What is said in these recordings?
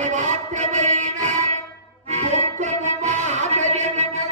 నామమాత్రమైన దుఃఖము మానజనము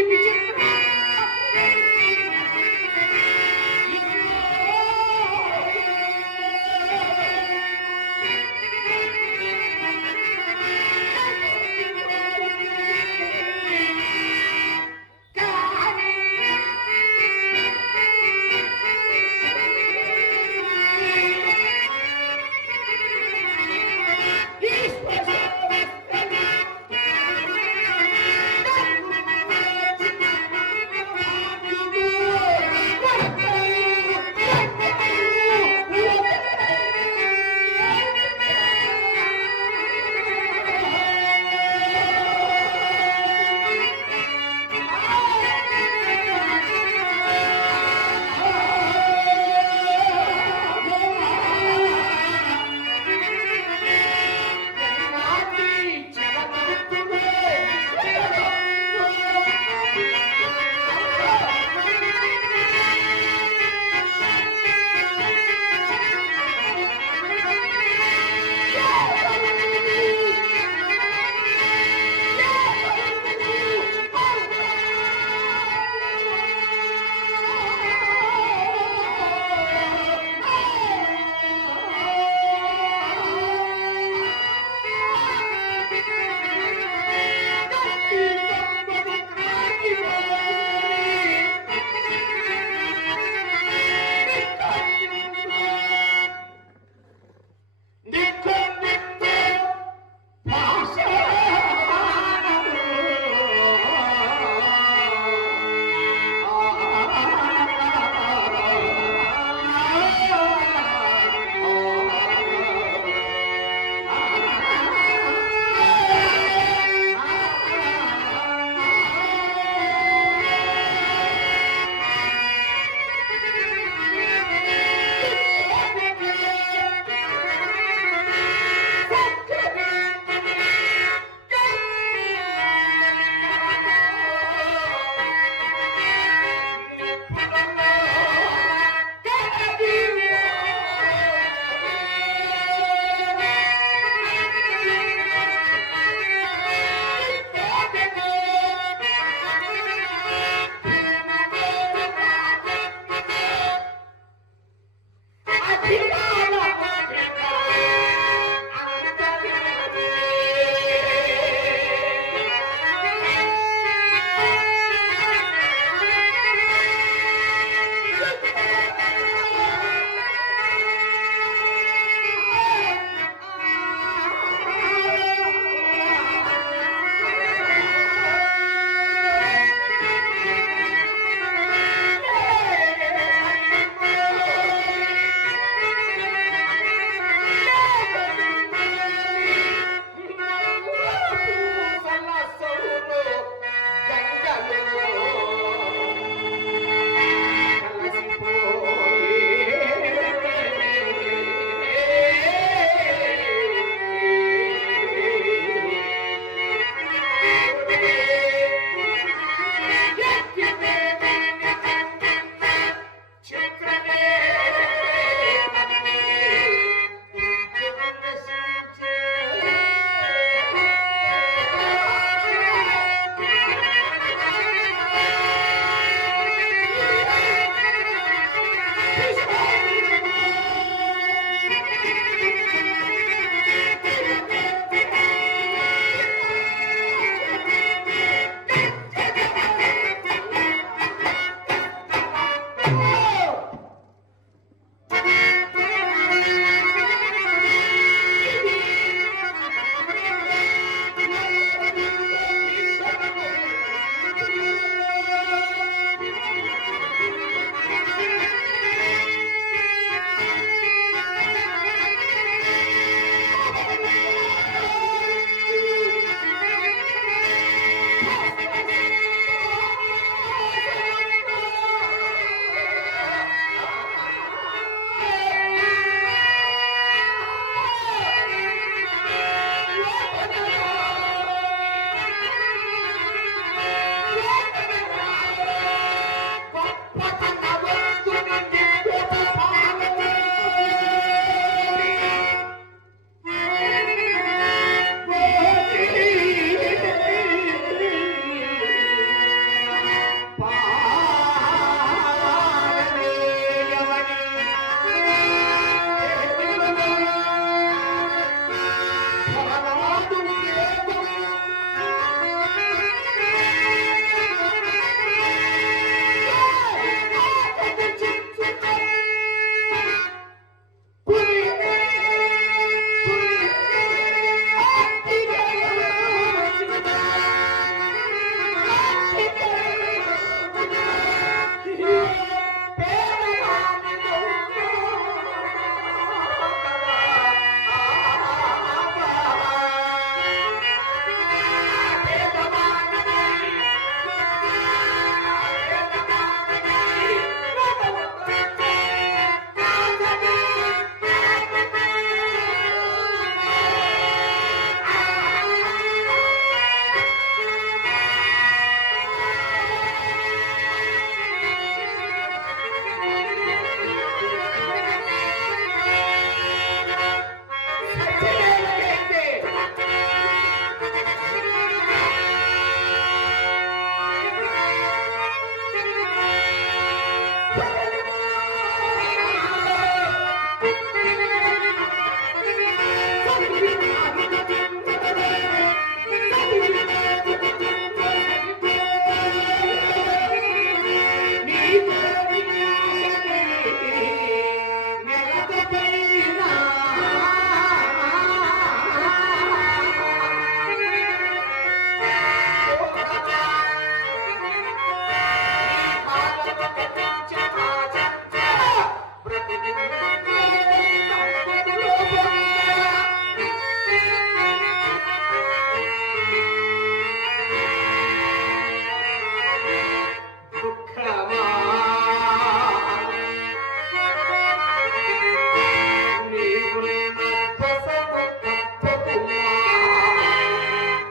ఇది విచిత్రం.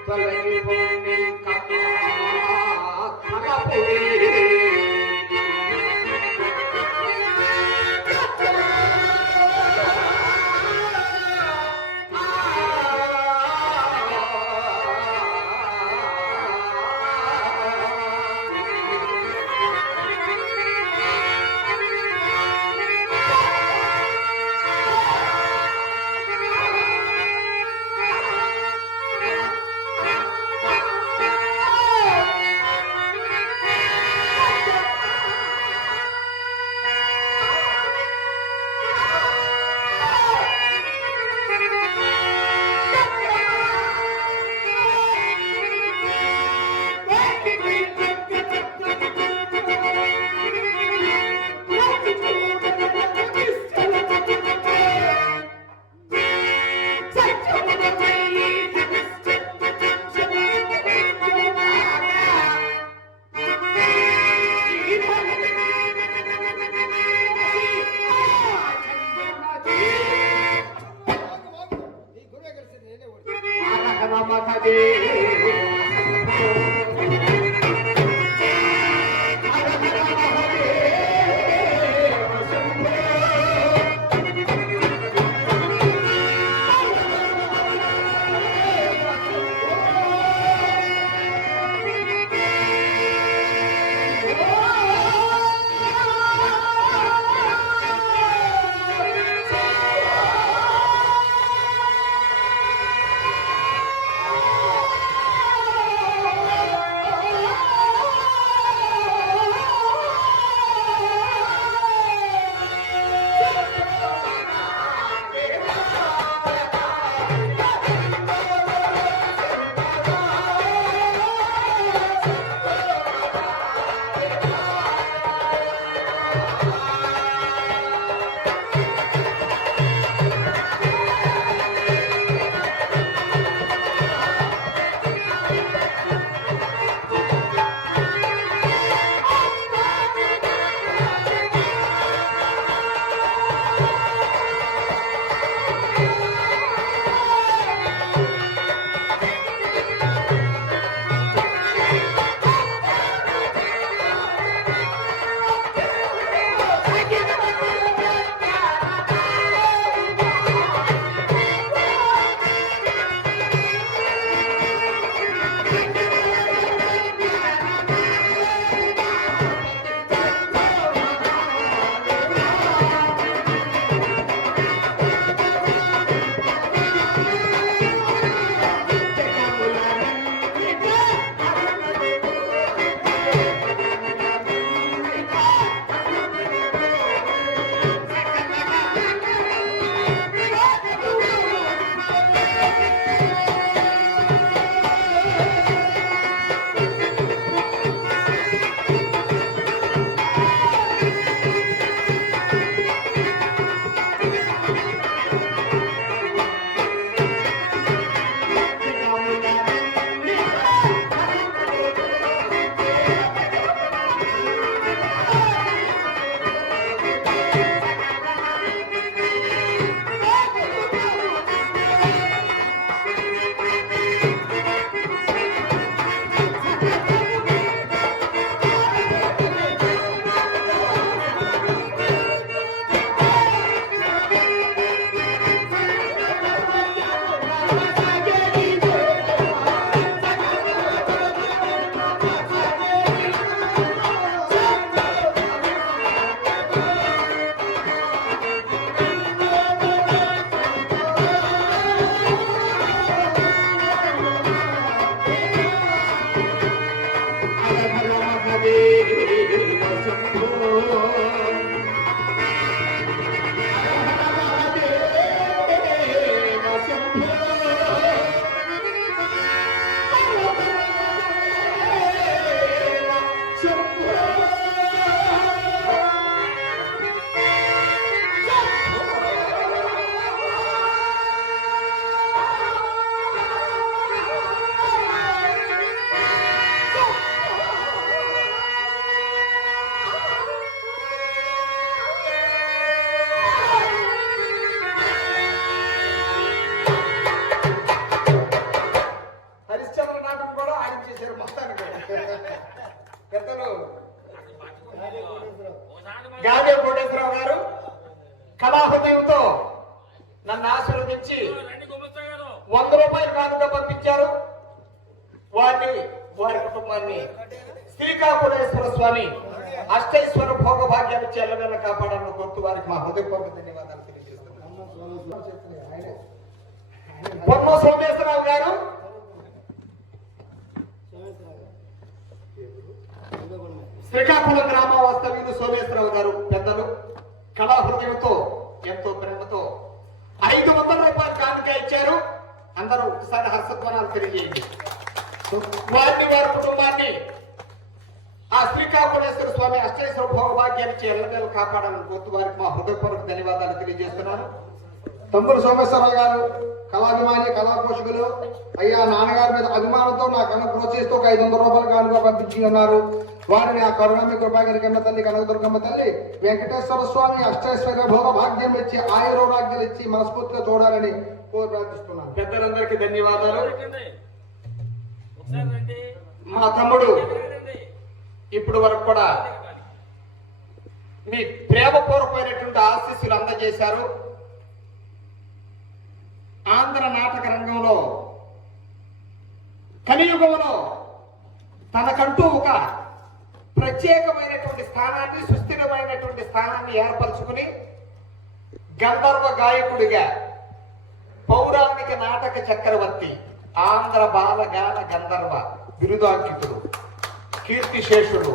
తొలగిపోని కథా తలపురి. నాటకం కూడా ఆడించేశారు మొత్తానికి. పెద్దలు గాదే కోటేశ్వరరావు గారు కళాహృదయంతో నన్ను ఆశీర్వదించి 100 రూపాయలు కానుక పంపించారు. వారి కుటుంబాన్ని శ్రీకాకుళేశ్వర స్వామి అష్టైశ్వర భోగ భాగ్యాలు చెల్లవేళ కాపాడాలని కోరుతూ వారికి మా హృదయపూర్వక ధన్యవాదాలు తెలియజేస్తున్నాను. పొన్ను సోమేశ్వరరావు గారు శ్రీకాకుళం గ్రామ వాస్తవ్యులు సోమేశ్వరరావు గారు పెద్దలు కళాహృదయంతో ఎంతో ప్రేమతో 500 రూపాయలు కానుక ఇచ్చారు. అందరూ ఒకసారి హర్షధ్వానాలు తెలియజేయండి. వారి కుటుంబాన్ని ఆ శ్రీకాకుళేశ్వర స్వామి అష్టైశ్వర భోగభాగ్యాన్ని ఎల్లవేళ కాపాడాలని కోరుతూ వారికి మా హృదయపూర్వక ధన్యవాదాలు తెలియజేస్తున్నాను. తమ్ముడు సోమేశ్వరరావు గారు కళాభిమాని కళాపోషకులు అయ్యా నాన్నగారి మీద అభిమానంతో నా కన్నా ప్రోత్సహిస్తూ 500 రూపాయలు కానుక పంపించి ఉన్నారు. వారిని ఆ కరుణామి కృపాగిరి కన్న తల్లి కనకదుర్గమ్మ తల్లి వెంకటేశ్వర స్వామి అష్టైశ్వర్య భోగ భాగ్యం ఇచ్చి ఆయురోగ్యాలు ఇచ్చి మనస్ఫూర్తిగా చూడాలని కోరి ప్రార్థిస్తున్నాను. పెద్దలందరికీ ధన్యవాదాలు. మా తమ్ముడు ఇప్పుడు వరకు కూడా మీ ప్రేమపూర్వకమైనటువంటి ఆశీస్సులు అందజేశారు. ఆంధ్ర నాటక రంగంలో కలియుగంలో తనకంటూ ఒక ప్రత్యేకమైనటువంటి స్థానాన్ని సుస్థిరమైనటువంటి స్థానాన్ని ఏర్పరచుకుని గంధర్వ గాయకుడిగా పౌరాణిక నాటక చక్రవర్తి ఆంధ్ర బాలగాన గంధర్వ బిరుదాంకితుడు కీర్తిశేషుడు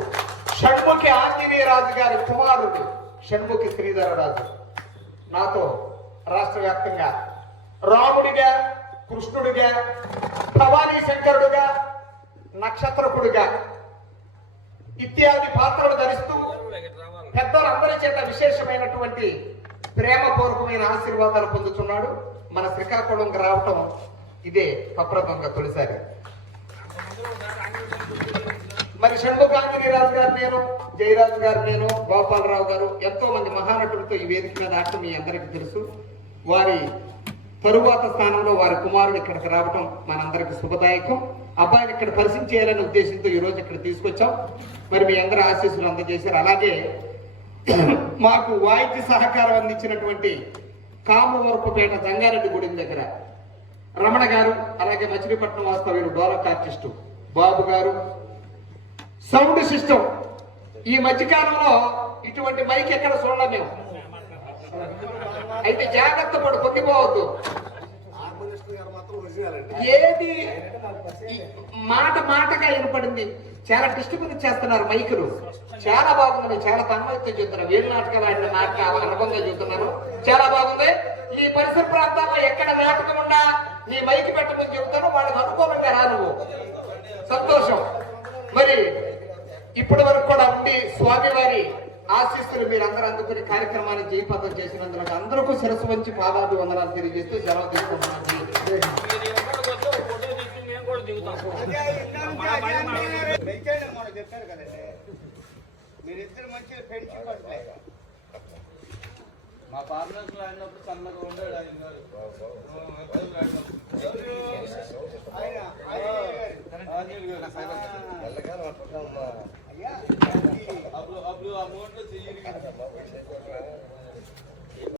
షణ్ముఖి ఆంజనేయరాజు గారి కుమారుడు షణ్ముఖి శ్రీధరరాజు నాతో రాష్ట్ర వ్యాప్తంగా రాముడిగా కృష్ణుడిగా భవానీ శంకరుడుగా నక్షత్రకుడిగా ఇత్యాది పాత్రలు ధరిస్తూ పెద్దలందరి చేత విశేషమైనటువంటి ప్రేమపూర్వకమైన ఆశీర్వాదాలు పొందుతున్నాడు. మన శ్రీకాకుళంకి రావటం ఇదే ప్రప్రథంగా తొలిసారి. మరి షణ్ముఖాంజనేయరాజు గారు నేను, జయరాజు గారు నేను, గోపాలరావు గారు ఎంతో మంది మహానటులతో ఈ వేదిక మీద ఆడటం మీ అందరికీ తెలుసు. వారి తరువాత స్థానంలో వారి కుమారుడు ఇక్కడికి రావటం మనందరికి శుభదాయకం. అబ్బాయిని ఇక్కడ పరిచయం చేయాలనే ఉద్దేశంతో ఈ రోజు ఇక్కడ తీసుకొచ్చాం. మరి మీ అందరూ ఆశీస్సులు అందజేశారు. అలాగే మాకు వాయిద్య సహకారం అందించినటువంటి కామవరపుపేట జంగారెడ్డి గుడి దగ్గర రమణ గారు, అలాగే మచిలీపట్నం వాస్తవ్యులు డోలక్ ఆర్టిస్టు బాబు గారు, సౌండ్ సిస్టమ్ ఈ మధ్యకాలంలో ఇటువంటి మైక్ ఎక్కడ చూడలేం మేము. అయితే జాగ్రత్త పడు, పొంగిపోవద్దు. ఏది మాటగా వినపడింది. చాలా డిస్ట్రిబ్యూట్ చేస్తున్నారు మైకులు, చాలా బాగుంది. చాలా తన్మయతో చూస్తున్నారు. వేలు నాటకాలు ఆడిన నాటకాలు అనుబంధంగా చూస్తున్నారు. చాలా బాగుంది. ఈ పరిసర ప్రాంతాల్లో ఎక్కడ నాటకం ఉన్నా నీ మైకి పెట్టమని చెబుతాను. వాళ్ళకి అనుకూలంగా రా నువ్వు. సంతోషం. మరి ఇప్పటి వరకు కూడా ఉండి స్వామివారి ఆశీస్సులు మీరందరూ అందుకుని కార్యక్రమాన్ని జయపథం చేసినందుకు అందరికీ శిరస్సు వంచి పాదాలు వందనాలు తెలియజేస్తూ సెలవు తీసుకుంటున్నాను. చెప్పారు కదండి, మీరిద్దరు మంచిగా ఫ్రెండ్షిప్ అంటే మా పార్ట్నర్స్ ఆడినప్పుడు సన్నగా ఉండాడు ఆయన. అప్పుడు అమౌంట్ లో చెయ్యి